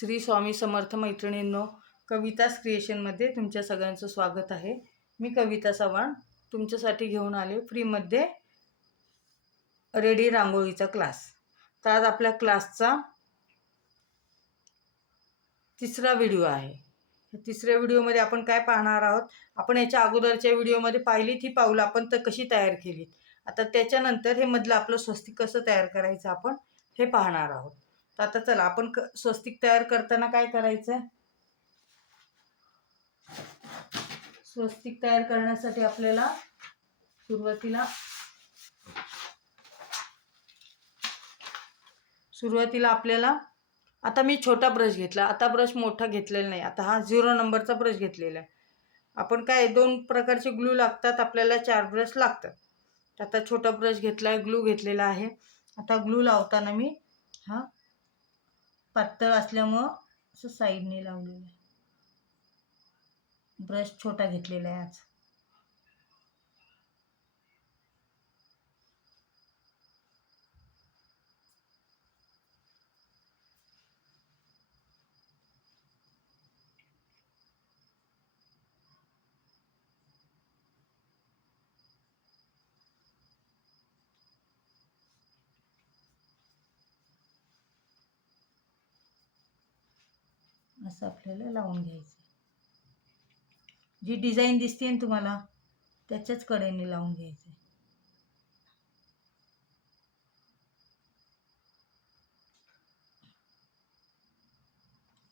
श्री स्वामी समर्थ मैत्रिणींनो, कवितास क्रिएशनमध्ये तुमच्या सगळ्यांचं स्वागत आहे. मी कविता चव्हाण तुमच्यासाठी घेऊन आले फ्रीमध्ये रेडी रांगोळीचा क्लास. तर आज आपल्या क्लासचा तिसरा व्हिडिओ आहे. तिसऱ्या व्हिडिओमध्ये आपण काय पाहणार आहोत? आपण याच्या अगोदरच्या व्हिडिओमध्ये पाहिली ती पाऊलं आपण तर कशी तयार केली. आता त्याच्यानंतर हे मधलं आपलं स्वस्तिक कसं तयार करायचं आपण हे पाहणार आहोत. तर आता चला आपण स्वस्तिक तयार करताना काय करायचं? स्वस्तिक तयार करण्यासाठी आपल्याला सुरुवातीला आपल्याला आता मी छोटा ब्रश घेतला, आता ब्रश मोठा घेतलेला नाही. आता हा 0 नंबरचा ब्रश घेतलेला आहे. आपण काय 2 प्रकारचे ग्लू लागतात, आपल्याला 4 ब्रश लागतात. आता छोटा ब्रश घेतला आहे, ग्लू घेतलेला आहे. आता ग्लू लावताना मी हा पातळ असल्यामुळं असं साईडने लावलेलं आहे. ब्रश छोटा घेतलेला आहे आज. असं आपल्याला लावून घ्यायचं. जी डिझाईन दिसते ना तुम्हाला त्याच्याच कडेने लावून घ्यायचं.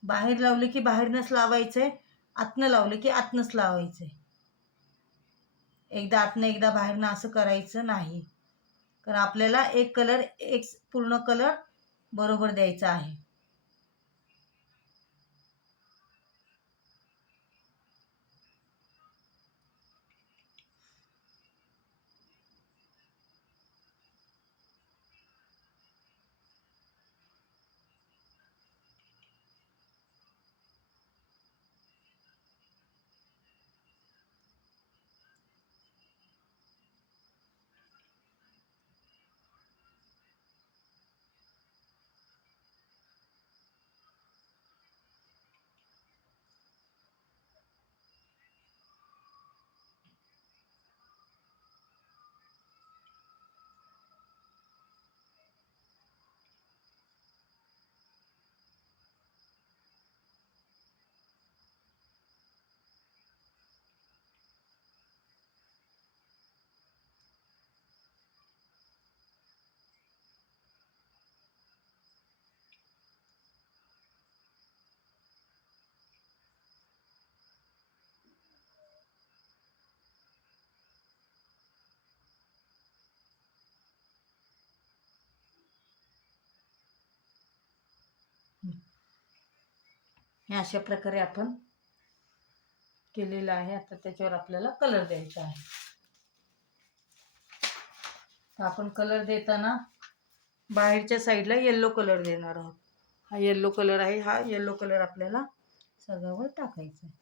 बाहेर लावले की बाहेरनंच लावायचंय, आतनं लावले की आतनंच लावायचंय. एकदा आतनं एकदा बाहेरनं असं करायचं नाही, कारण आपल्याला एक कलर एक पूर्ण कलर बरोबर द्यायचा आहे. हे अशा प्रकारे आपण केलेलं आहे. आता त्याच्यावर आपल्याला कलर द्यायचा आहे. तर आपण कलर देताना बाहेरच्या साईडला येलो कलर देणार आहोत. हा येलो कलर आहे. हा येलो कलर आपल्याला सगळ्यावर टाकायचा आहे.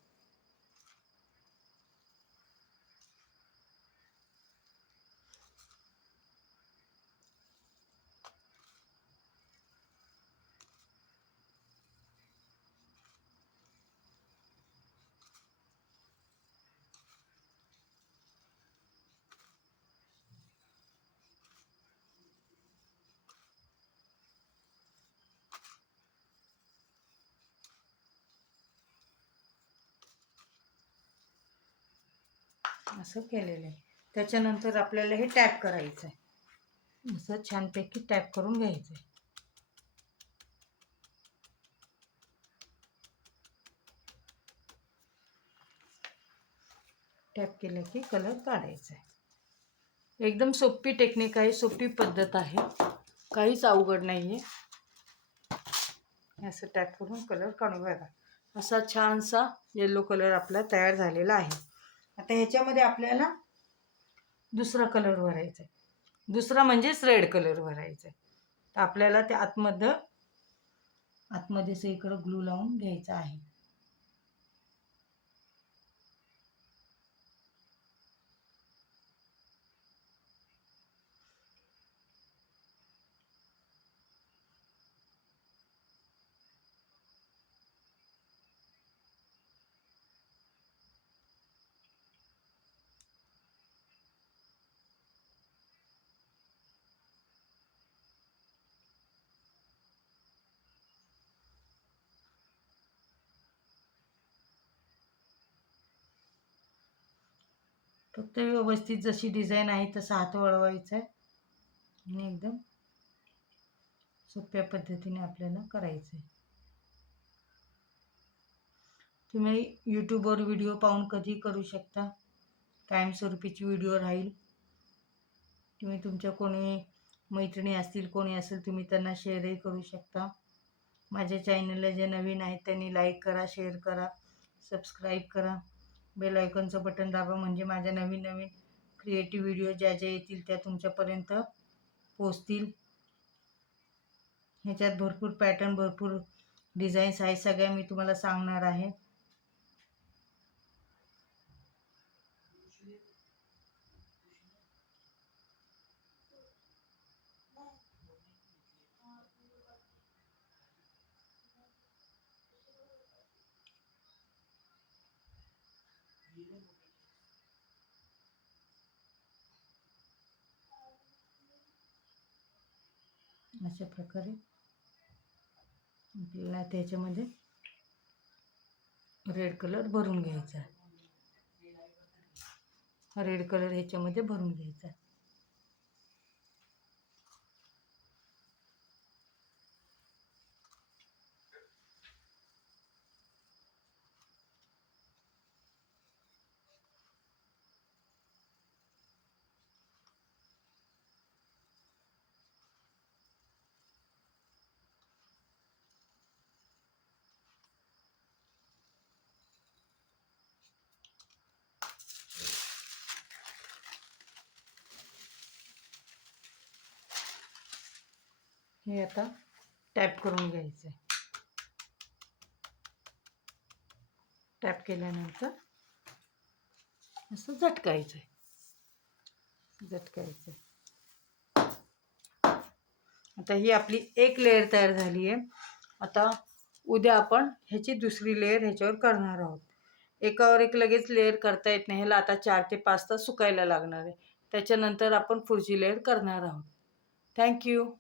असं केलेलं आहे. त्याच्यानंतर आपल्याला हे टॅप करायचं आहे. असं छानपैकी टॅप करून घ्यायचं आहे. टॅप केलं की कलर काढायचा आहे. एकदम सोपी टेक्निक आहे, सोपी पद्धत आहे, काहीच अवघड नाही आहे. असं टॅप करून कलर काढून बघा. असा छानसा येलो कलर आपला तयार झालेला आहे. आता ह्याच्यामध्ये आपल्याला दुसरा कलर भरायचा आहे. दुसरा म्हणजेच रेड कलर भरायचा आहे. तर आपल्याला ते आतमध्ये सगळीकडे ग्लू लावून घ्यायचा आहे. फक्त व्यवस्थित जशी डिझाईन आहे तसा हात वळवायचा आहे आणि एकदम सोप्या पद्धतीने आपल्याला करायचं आहे. तुम्ही यूट्यूबवर व्हिडिओ पाहून कधी करू शकता. कायमस्वरूपीची व्हिडिओ राहील. तुम्ही तुमच्या कोणी मैत्रिणी असतील, कोणी असेल, तुम्ही त्यांना शेअरही करू शकता. माझ्या चॅनलला जे नवीन आहेत त्यांनी लाईक करा, शेअर करा, सबस्क्राईब करा. बेल आयकॉनचं बटन दाबा, म्हणजे माझ्या नवीन नवीन क्रिएटिव्ह व्हिडिओ ज्या येतील त्या तुमच्यापर्यंत पोचतील. ह्याच्यात भरपूर पॅटर्न, भरपूर डिझाईन्स आहेत, सगळ्या मी तुम्हाला सांगणार आहे. अशा प्रकारे आपल्याला त्याच्यामध्ये रेड कलर भरून घ्यायचा. रेड कलर ह्याच्यामध्ये भरून घ्यायचा. हे आता टॅप करून घ्यायचं आहे. टॅप केल्यानंतर असं झटकायचं आहे. झटकायचं आहे. आता ही आपली एक लेअर तयार झाली आहे. आता उद्या आपण ह्याची दुसरी लेअर ह्याच्यावर करणार आहोत. एकावर एक लगेच लेअर करता येत नाही. ह्याला आता 4 ते 5 तास सुकायला लागणार आहे. त्याच्यानंतर आपण पुढची लेअर करणार आहोत. थँक्यू.